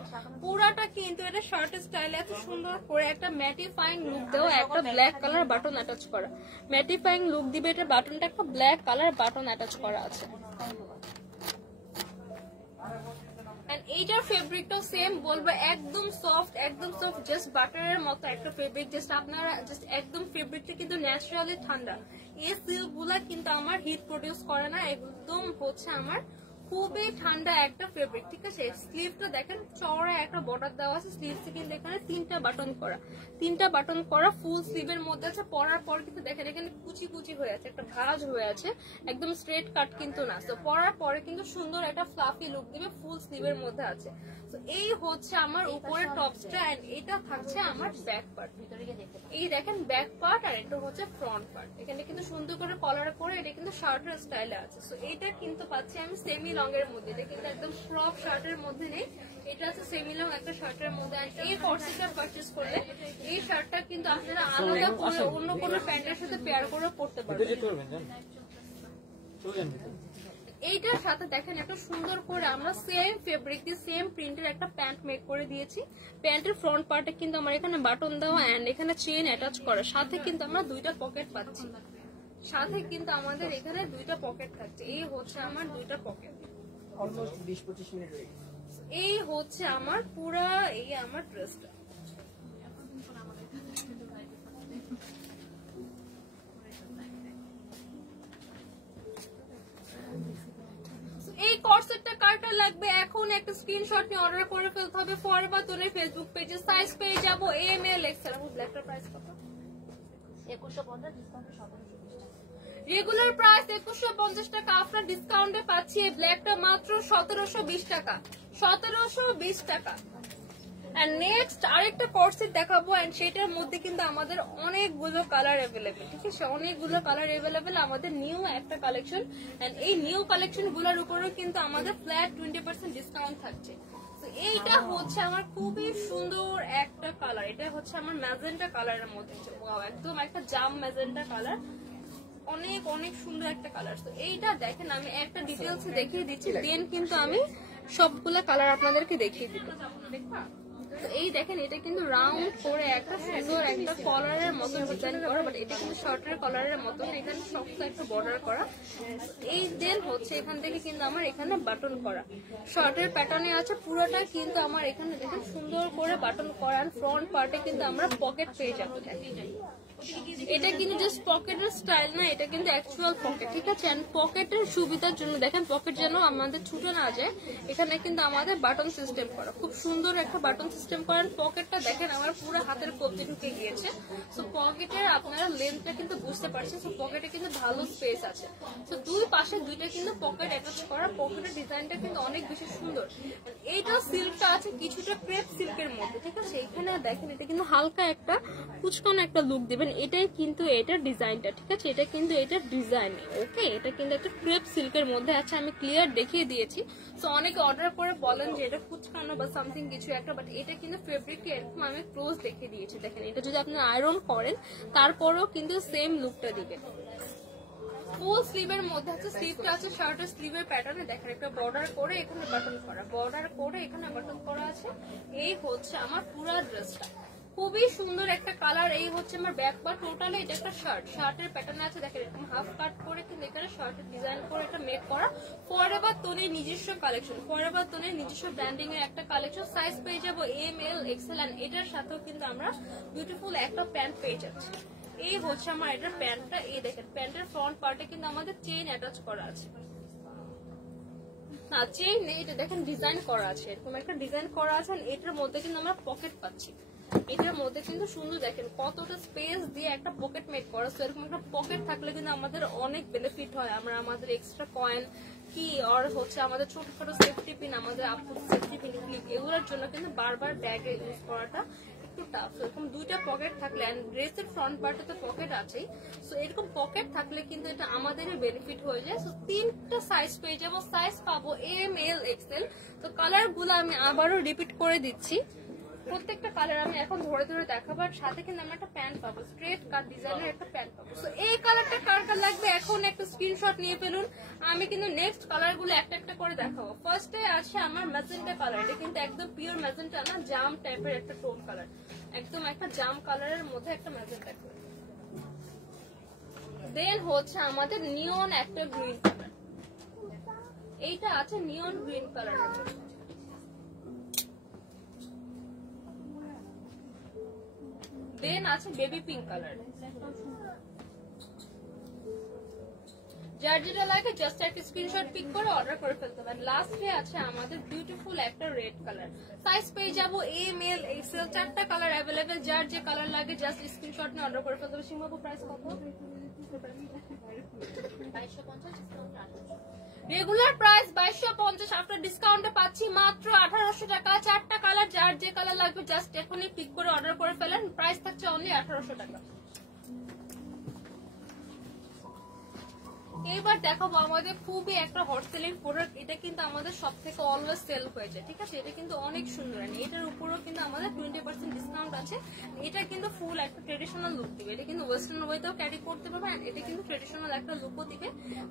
পুরাটা কিন্তু এটা শার্টের স্টাইলে আছে। সুন্দর করে একটা ম্যাটিফাইং লুক দেওয়া, একটা ব্ল্যাক কালার বাটন অ্যাটাচ করা, ম্যাটিফাইং লুক দিবে এটা বাটনটা, একটা ব্ল্যাক কালার বাটন অ্যাটাচ করা আছে। এইটার ফেব্রিকটাও সেম বলবো, একদম সফট, একদম সফট, জাস্ট বাটারের মতো একটা ফেব্রিক। জাস্ট আপনারা জাস্ট একদম ফেব্রিকটা কিন্তু ন্যাচারালি ঠান্ডা। এই সিল্ক গুলা কিন্তু আমার হিট প্রডিউস করে না, একদম হচ্ছে আমার খুবই ঠান্ডা একটা ফেব্রিক, ঠিক আছে। স্লিভটা দেখেন চওড়া একটা বর্ডার দেওয়া আছে, স্লিভসে কিন্তু এখানে 3টা বাটন করা, 3টা বাটন করা ফুল স্লিভের মধ্যে আছে। পরার পর কিন্তু দেখেন এখানে কুচি কুচি হয়ে আছে, একটা ভাঁজ হয়ে আছে, একদম স্ট্রেট কাট কিন্তু না। তো পরার পরে কিন্তু সুন্দর একটা ফ্লাফি লুক দিবে, ফুল স্লিভের মধ্যে আছে। তো এই হচ্ছে আমার উপরের টপসটা, এন্ড এটা থাকছে আমার ব্যাক পার্ট। এই দেখেন ব্যাক পার্ট, আর এটা হচ্ছে ফ্রন্ট পার্ট। এখানে কিন্তু সুন্দর করে কলার করে এটা কিন্তু শার্টের স্টাইলে আছে। তো এটা কিন্তু পাচ্ছি আমি সেমি লং এর মধ্যে, এটা কিন্তু একদম ক্রপ শার্টের মধ্যে নেই, এটা আছে সেমি লং একটা শার্টের মধ্যে। আর এই কটসেটটা পারচেজ করলে এই শার্টটা কিন্তু আপনারা আলাদা করে অন্য কোনো প্যান্টের সাথে পেয়ার করে পরতে পারবেন। এইটার সাথে দেখেন একটা সুন্দর করে আমরা সেম ফেব্রিক দিয়ে সেম প্রিন্টের একটা প্যান্ট মেক করে দিয়েছি। প্যান্টের ফ্রন্ট পার্টে কিন্তু আমার এখানে বাটন দেওয়া এন্ড এখানে চেইন অ্যাটাচ করা, সাথে কিন্তু আমরা 2টা পকেট পাচ্ছি, সাথে কিন্তু আমাদের এখানে 2টা পকেট থাকছে। এই হচ্ছে আমার 2টা পকেট, অলমোস্ট 20-25 মিনিট হয়ে গেছে। এই হচ্ছে আমার পুরা এই আমার ড্রেসটা। এই কর্সেটটা কারটা লাগবে এখন একটা স্ক্রিনশট নিয়ে অর্ডার করে ফেলতে হবে। ফরএভার তোনের ফেসবুক পেজে সাইজ পেয়ে যাবো এম এল এক্সেল। আমার ব্ল্যাকটার প্রাইস কত? 2150, ডিসকাউন্টে 1720 টাকা। রেগুলার প্রাইস 2150 টাকা, আপনার ডিসকাউন্টে পাচ্ছি এই ব্ল্যাকটা মাত্র 1720 টাকা, 1720 টাকা। এন্ড নেক্সট আরেকটা কর্সেট দেখাবো, এন্ড সেটার মধ্যে কিন্তু আমাদের অনেকগুলো কালার অ্যাভেলেবেল, ঠিক আছে, অনেকগুলো কালার অ্যাভেলেবেল, আমাদের নিউ একটা কালেকশন। এন্ড এই নিউ কালেকশন গুলোর উপরেও কিন্তু আমাদের ফ্ল্যাট 20% ডিসকাউন্ট থাকছে। এইটা হচ্ছে আমার খুবই সুন্দর একটা কালার, এটা হচ্ছে আমার ম্যাজেন্টা কালারের মধ্যে, একদম একটা জাম ম্যাজেন্টা কালার, অনেক অনেক সুন্দর একটা কালার। তো এইটা দেখেন আমি একটা ডিটেলস দেখিয়ে দিচ্ছি, দেন কিন্তু আমি সবগুলো কালার আপনাদেরকে দেখিয়ে দিব। তো এই দেখেন এটা কিন্তু রাউন্ড করে একটা সুন্দর একটা কলারের মতো ডিজাইন করা, বাট এটা কিন্তু শর্টের কলারের মতো, এখানে শক্ত একটা বর্ডার করা। এই দেন হচ্ছে এখান থেকে কিন্তু আমার এখানে বাটন করা, শর্টের প্যাটার্নে আছে পুরোটা, কিন্তু আমার এখানে দেখেন সুন্দর করে বাটন করা। ফ্রন্ট পার্টে কিন্তু আমরা পকেট পেয়ে যাবো। এটা কিন্তু জাস্ট পকেটের স্টাইল না, এটা কিন্তু অ্যাকচুয়াল পকেট, ঠিক আছে। এন্ড পকেটের সুবিধার জন্য দেখেন পকেট যেন আমাদের ছুটে না যায়, এখানে কিন্তু আমাদের বাটন সিস্টেম করা, খুব সুন্দর একটা বাটন সিস্টেম করেন। পকেটটা দেখেন আমার পুরো হাতের কবজি ঢুকে গিয়েছে। সো পকেটের আপনারা লেন্থটা কিন্তু বুঝতে পারছেন। সো পকেটে কিন্তু ভালো স্পেস আছে। সো দুই পাশে 2টা কিন্তু পকেট অ্যাটাচ করা, পকেটের ডিজাইনটা কিন্তু অনেক বেশি সুন্দর। এইটা সিল্কটা আছে কিছুটা ক্রেপ সিল্কের মধ্যে, ঠিক আছে। এখানে দেখেন এটা কিন্তু হালকা একটা কুচকানো একটা লুক দিবেন, এটাই কিন্তু এটার ডিজাইনটা, ঠিক আছে, এটা কিন্তু এটার ডিজাইন। ওকে, এটা কিন্তু একটা ক্রেপ সিল্কের মধ্যে আছে, আমি ক্লিয়ার দেখিয়ে দিয়েছি। সো অনেকে অর্ডার করে বলেন যে এটা কুচকানো বা সামথিং কিছু একটা, বাট এটা কিন্তু ফেব্রিকটা এরকম আমি ক্লোজ দেখিয়ে দিয়েছি। দেখেন এটা যদি আপনি আয়রন করেন তারপরেও কিন্তু সেম লুকটা দিবে। ফুল স্লিভের মধ্যে আছে, স্লিভটা আছে শার্টের স্লিভের প্যাটার্নে, দেখেন একটা বর্ডার করে এখানে বাটন করা, বর্ডার করে এখানে বাটন করা আছে। এই হচ্ছে আমার পুরো ড্রেসটা, খুবই সুন্দর একটা কালার। এই হচ্ছে আমার ব্যাক পার্ট, টোটালি এটা একটা শার্ট, শার্টের প্যাটার্ন আছে, দেখেন এরকম হাফ কাট করে কিন্তু এখানে শার্টের ডিজাইন করে এটা মেক করা। ফরএভার তোনের নিজস্ব কালেকশন, ফরএভার তোনের নিজস্ব ব্র্যান্ডিং এর একটা কালেকশন। সাইজ পেয়ে যাবো এম এল এক্সেল, এন্ড এটার সাথেও কিন্তু আমরা বিউটিফুল একটা প্যান্ট পেয়ে যাচ্ছি। এই হচ্ছে আমার এটার প্যান্টটা। এই দেখেন প্যান্টের ফ্রন্ট পার্টে কিন্তু আমাদের চেইন অ্যাটাচ করা আছে, না চেইন নেই, এটা দেখেন ডিজাইন করা আছে, এরকম একটা ডিজাইন করা আছে। এটার মধ্যে কিন্তু আমরা পকেট পাচ্ছি, এটার মধ্যে কিন্তু সুন্দর দেখেন কতটা স্পেস দিয়ে একটা পকেট মেক করা। সো এরকম একটা পকেট থাকলে কিন্তু আমাদের অনেক বেনিফিট হয়, আমরা আমাদের এক্সট্রা কয়েন কি আর হচ্ছে আমাদের ছোটখাটো সেফটি পিন, আমাদের আপুর সেফটি পিন ক্লিপ, এগুলোর জন্য কিন্তু বারবার ব্যাগে ইউজ করাটা একটু টাফ। এরকম 2টা পকেট থাকলে, এন্ড ড্রেসের ফ্রন্ট পার্টে তো পকেট আছেই, সো এরকম পকেট থাকলে কিন্তু এটা আমাদেরই বেনিফিট হয়ে যায়। সো 3টা সাইজ পেয়ে যাবো, সাইজ পাবো এম এল এক্সেল। তো কালার গুলো আমি আবারও রিপিট করে দিচ্ছি, প্রত্যেকটা কালার আমি এখন ধরে ধরে দেখাবো, আর সাথে কিন্তু আমরা একটা প্যান্ট পাবো, স্ট্রেট কাট ডিজাইনের একটা প্যান্ট পাবো। তো এই কালারটা কার কার লাগবে এখন একটা স্ক্রিনশট নিয়ে ফেলুন। আমি কিন্তু নেক্সট কালার গুলো একটা একটা করে দেখাবো। ফার্স্টে আছে আমার ম্যাজেন্টা কালার, এটা কিন্তু একদম পিওর ম্যাজেন্টা না, জাম টাইপের একটা টোন কালার, একদম একটা জাম কালারের মধ্যে একটা ম্যাজেন্টা কালার। দেন হচ্ছে আমাদের নিয়ন একটা গ্রিন কালার, এইটা আছে নিয়ন গ্রিন কালারের মধ্যে। দেন আছে বেবি পিঙ্ক কালার। যার যেটা লাগে জাস্ট একটা স্ক্রিনশট পিক করে অর্ডার করে ফেলতে পারেন। লাস্টে আছে আমাদের বিউটিফুল একটা রেড কালার। সাইজ পেয়ে যাবো এম এল এক্সেল, 4টা কালার অ্যাভেলেবেল। যার যে কালার লাগে জাস্ট স্ক্রিনশট নিয়ে অর্ডার করে ফেলতে হবে। সীমাবু প্রাইস কত? রেগুলার প্রাইস 2250, আফটার ডিসকাউন্টে পাচ্ছি মাত্র 1800 টাকা। 4টা কালার, যার যে কালার লাগবে জাস্ট এখনই পিক করে অর্ডার করে ফেলেন। প্রাইস থাকছে অনলি 1800 টাকা। এবার দেখাবো আমাদের খুবই একটা হট সেলিং প্রোডাক্ট, এটা কিন্তু আমাদের সব থেকে অলওয়েজ সেল হয়ে যায়, ঠিক আছে? এটা কিন্তু অনেক সুন্দর, এটার উপরেও কিন্তু আমাদের 20% ডিসকাউন্ট আছে। এটা কিন্তু ফুল একটা ট্রেডিশনাল লুক দিবে, এটা কিন্তু ওয়েস্টার্ন ওয়েতেও ক্যারি করতে পারবে, এটা কিন্তু ট্রেডিশনাল একটা লুকও দিবে।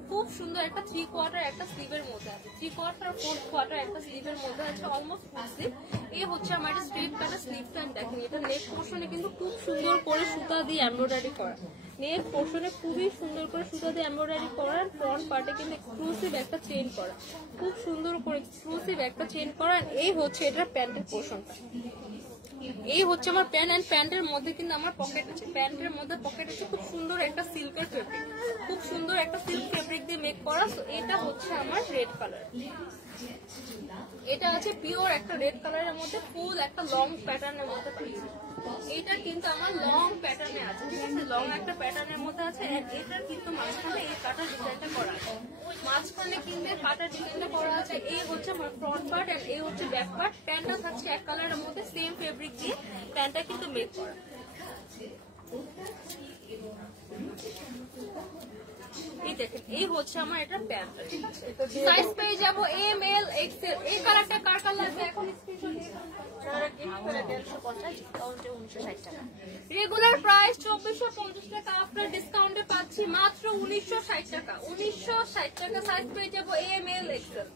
খুব সুন্দর একটা 3/4 একটা স্লিভের মধ্যে আছে, 3/4 4/4 একটা স্লিভের মধ্যে আছে, অলমোস্ট ফুল স্লিভ। এই হচ্ছে আমার একটা স্ট্রেট কাটা স্লিভটা, দেখেন এটা নেক পোর্শনে কিন্তু খুব সুন্দর করে সুতা দিয়ে এমব্রয়ডারি করা, নেক পোর্শনে খুবই সুন্দর করে সুতা দিয়ে এমব্রয়ডারি করার, ফ্রন্ট পার্টে কিন্তু এক্সক্লুসিভ একটা চেইন করা, খুব সুন্দর করে এক্সক্লুসিভ একটা চেইন করা। এই হচ্ছে এটার প্যান্টের পোর্শনটা, এই হচ্ছে আমার প্যান্ট। এন্ড প্যান্টের মধ্যে কিন্তু আমার পকেট আছে, প্যান্টের মধ্যে পকেট আছে, খুব সুন্দর একটা সিল্কের ফেব্রিক, খুব সুন্দর একটা সিল্ক ফেব্রিক দিয়ে মেক করা। তো এটা হচ্ছে আমার রেড কালার, এটা আছে পিওর একটা রেড কালারের মধ্যে ফুল একটা লং প্যাটার্নের মধ্যে পাচ্ছি। এটা কিন্তু আমার লং প্যাটার্নে আছে, ঠিক আছে? লং একটা প্যাটার্নের মধ্যে আছে। এটার কিন্তু মাঝখানে এই কাটার ডিজাইনটা করা আছে, মাঝখানে কিন্তু কাটার ডিজাইনটা করা আছে। এই হচ্ছে আমার ফ্রন্ট পার্ট আর এই হচ্ছে ব্যাক পার্ট। প্যান্টটা থাকছে এক কালারের মধ্যে, সেম ফেব্রিক দিয়ে প্যান্টটা কিন্তু মেক করা। এই দেখেন, এই হচ্ছে আমার এটা প্যান্ট, ঠিক আছে? সাইজ পেয়ে যাবো এম এল এক্সেল। এই কালারটা কার কার লাগবে এখন স্ক্রিনশট নিয়ে রেগুলার প্রাইস 2450 টাকা, আফটার ডিসকাউন্টে পাচ্ছি মাত্র 1960 টাকা। 1960 টাকা। সাইজ পেয়ে যাবো এম এল এক্সেল।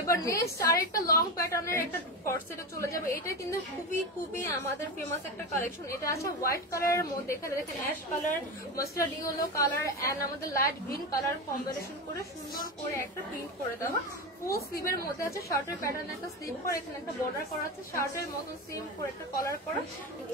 এবার নেক্সট আরেকটা লং প্যাটার্নের একটা কর্সেটে চলে যাবে। এটা কিন্তু খুবই খুবই আমাদের ফেমাস একটা কালেকশন। এটা আছে হোয়াইট কালারের মধ্যে, এখানে দেখেন ash colour, mustard yellow colour and আমাদের লাইট গ্রিন কালার কম্বিনেশন করে সুন্দর করে একটা প্রিন্ট করে দেওয়া। ফুল স্লিভের মধ্যে আছে, শার্টের প্যাটার্ন একটা স্লিভ করা, এখানে একটা বর্ডার করা আছে, শার্টের মতন সেম করে একটা কলার করা,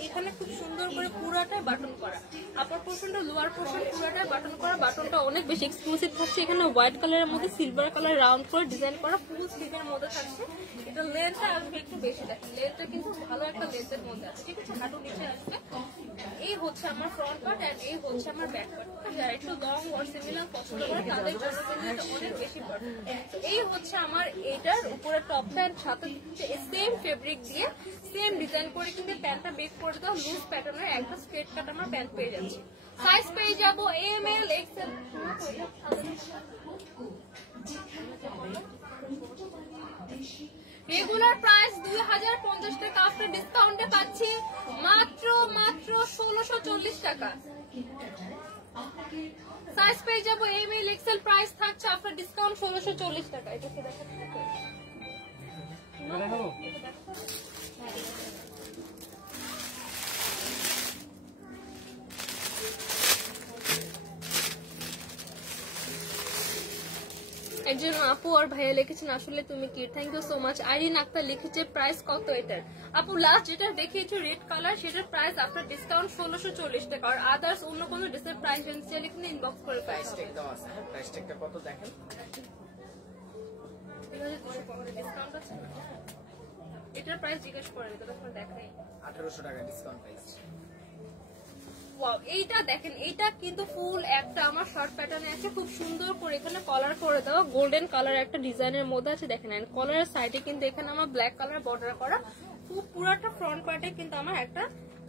এখানে খুব সুন্দর করে পুরাটা বাটন করা, আপার পোর্শনটা লোয়ার পোর্শন পুরাটা বাটন করা। বাটনটা অনেক বেশি এক্সক্লুসিভ থাকছে, এখানে হোয়াইট কালারের মধ্যে সিলভার কালার রাউন্ড করে ডিজাইন করা, ফুল স্লিভের মধ্যে থাকছে। এটা লেন্থটা আসবে একটু বেশি, দেখেন লেন্থটা কিন্তু ভালো একটা লেন্থের মধ্যে আছে, ঠিক আছে? হাঁটু নিচে আসবে। এই হচ্ছে আমার ফ্রন্ট পার্ট আর এই হচ্ছে আমার ব্যাক পার্ট। যারা একটু লং ওর সিমিলার পছন্দ করে তাদের জন্য কিন্তু এটা অনেক বেশি পার্ট। এই হচ্ছে আমার এটার উপরে টপ প্যান্ট, সাথে সেম ফেব্রিক দিয়ে সেম ডিজাইন করে কিন্তু প্যান্টটা বেক করে দাও। লুজ প্যাটার্নের একটা স্ট্রেট কাট আমরা প্যান্ট পেয়ে যাচ্ছি। সাইজ পেয়ে যাবো M L XL. Regular price 2050 টাকা, আফটার ডিসকাউন্টে পাচ্ছি মাত্র 1640 টাকা। সাইজ পেয়ে যাবো এম এল এক্সেল। প্রাইস থাকছে আফটার ডিসকাউন্ট 1640 টাকা। এটা কি দেখাচ্ছি? একজন আপু আর ভাইয়া লিখেছেন আসলে তুমি কি, thank you so much. Irene Akter লিখেছে প্রাইস কত এটার? আপু লাস্ট যেটা দেখিয়েছো রেড কালার, সেটার প্রাইস আফটার ডিসকাউন্ট 1640 টাকা। আর আদার্স অন্য কোনো ডিসের প্রাইস জানতে চাইলে কিন্তু ইনবক্স করে প্রাইস দেওয়া আছে। প্রাইস ট্যাগটা কত দেখেন? ডিসকাউন্ট আছে না, এটার প্রাইস জিজ্ঞেস করে দিতে তখন দেখাই 1800 টাকা ডিসকাউন্ট প্রাইস। ওয়াও, এইটা দেখেন, এইটা কিন্তু ফুল একটা আমার শর্ট প্যাটার্নে আছে, খুব সুন্দর করে এখানে কলার করে দেওয়া, গোল্ডেন কালার একটা ডিজাইনের মধ্যে আছে দেখেন। এন্ড কলারের সাইডে কিন্তু এখানে আমার ব্ল্যাক কালার বর্ডার করা, খুব পুরোটা ফ্রন্ট পার্টে কিন্তু আমার একটা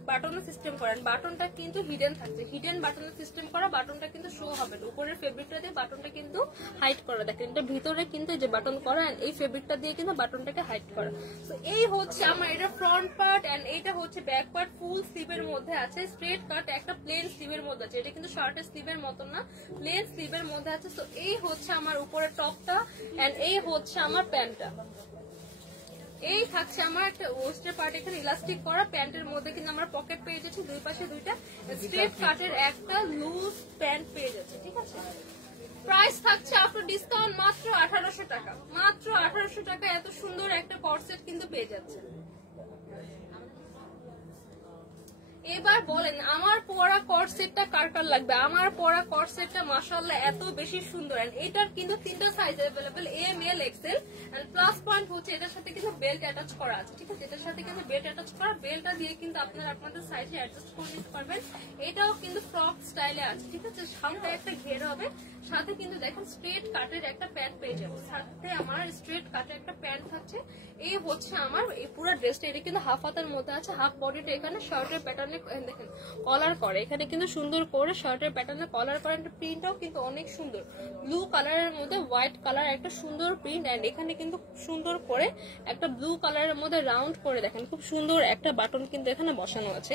বাটনের সিস্টেম করেন, বাটনটা কিন্তু হিডেন থাকছে, হিডেন বাটনের সিস্টেম করা, বাটনটা কিন্তু শো হবে না। উপরের ফেব্রিকটা দিয়ে বাটনটা কিন্তু হাইড করা, দেখেন এটা ভিতরে কিন্তু এই যে বাটন করা, এন্ড এই ফেব্রিকটা দিয়ে কিন্তু বাটনটাকে হাইড করা। তো এই হচ্ছে আমার এটা ফ্রন্ট পার্ট, এন্ড এইটা হচ্ছে ব্যাক পার্ট। ফুল স্লিভের মধ্যে আছে, স্ট্রেট কাট, একটা প্লেন স্লিভের মধ্যে আছে। এটা কিন্তু শার্টের স্লিভের মতো না, প্লেন স্লিভের মধ্যে আছে। তো এই হচ্ছে আমার উপরের টপটা, এন্ড এই হচ্ছে আমার প্যান্টটা। এই থাকছে আমার একটা ওয়েস্টের পার্ট, এখানে ইলাস্টিক করা, প্যান্টের মধ্যে কিন্তু আমরা পকেট পেয়ে যাচ্ছি, দুই পাশে দুইটা স্ট্রেট কাটের একটা লুজ প্যান্ট পেয়ে যাচ্ছে, ঠিক আছে। প্রাইস থাকছে আফটার ডিসকাউন্ট মাত্র 1800 টাকা, মাত্র 1800 টাকা এত সুন্দর একটা কর্সেট কিন্তু পেয়ে যাচ্ছে। এবার বলেন আমার পরা কর্সেটটা কার কার লাগবে? আমার পরা কর্সেটটা মাশাআল্লাহ এত বেশি সুন্দর, এন্ড এটার কিন্তু তিনটা size available, M L XL. And plus point হচ্ছে এটার সাথে কিন্তু বেল্ট অ্যাটাচ করা আছে, ঠিক আছে। এটার সাথে কিন্তু বেল্ট অ্যাটাচ করা, বেল্টটা দিয়ে কিন্তু আপনারা আপনাদের সাইজে অ্যাডজাস্ট করে নিতে পারবেন। এটাও কিন্তু ফ্রক স্টাইলে আছে, ঠিক আছে। সামনে একটা ঘের হবে, সাথে কিন্তু দেখেন স্ট্রেট কাটের একটা প্যান্ট পেয়ে যাবো, সাথে আমার স্ট্রেট কাটের একটা প্যান্ট থাকছে। এই হচ্ছে আমার এই পুরো ড্রেসটা, এটা কিন্তু হাফ হাতার মধ্যে আছে, হাফ বডিটা এখানে শার্টের প্যাটার্নে দেখেন কলার করে, এখানে কিন্তু সুন্দর করে শার্টের প্যাটার্নে কলার করে, প্রিন্টটাও কিন্তু অনেক সুন্দর, ব্লু কালারের মধ্যে হোয়াইট কালার একটা সুন্দর প্রিন্ট, এন্ড এখানে কিন্তু সুন্দর করে একটা ব্লু কালারের মধ্যে রাউন্ড করে দেখেন খুব সুন্দর একটা বাটন কিন্তু এখানে বসানো আছে।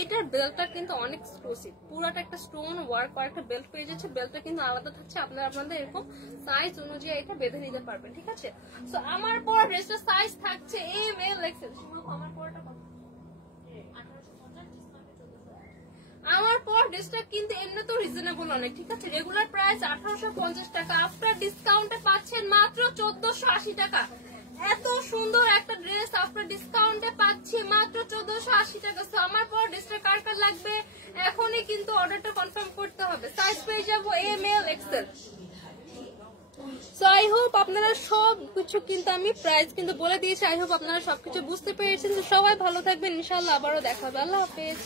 এটার বেল্টটা কিন্তু অনেক এক্সক্লুসিভ, পুরাটা একটা স্টোন ওয়ার্ক করা একটা বেল্ট পেয়ে যাচ্ছে, বেল্টটা কিন্তু আলাদা থাকছে, আপনারা আপনাদের এরকম সাইজ অনুযায়ী এটা বেঁধে নিতে পারবেন, ঠিক আছে। সো আমার পর ড্রেসটার সাইজ থাকছে এম এল এক্সেল। আমার পরটা কত? আমার পর ড্রেসটা কিন্তু এমনি তো রিজনেবল অনেক, ঠিক আছে। রেগুলার প্রাইস 1850 টাকা, আফটার ডিসকাউন্টে পাচ্ছেন মাত্র 1480 টাকা। এত সুন্দর একটা ড্রেস আফটার ডিসকাউন্টে পাচ্ছি মাত্র 1480 টাকা। সো আমার পর ড্রেসটা কার কার লাগবে এখনই কিন্তু অর্ডারটা কনফার্ম করতে হবে। সাইজ পেয়ে যাবো M L XL. So I hope আপনারা সবকিছু কিন্তু আমি প্রাইস কিন্তু বলে দিয়েছি, আই হোপ আপনারা সবকিছু বুঝতে পেরেছেন। তো সবাই ভালো থাকবেন, ইনশাআল্লাহ আবারও দেখা হবে, আল্লাহ হাফেজ।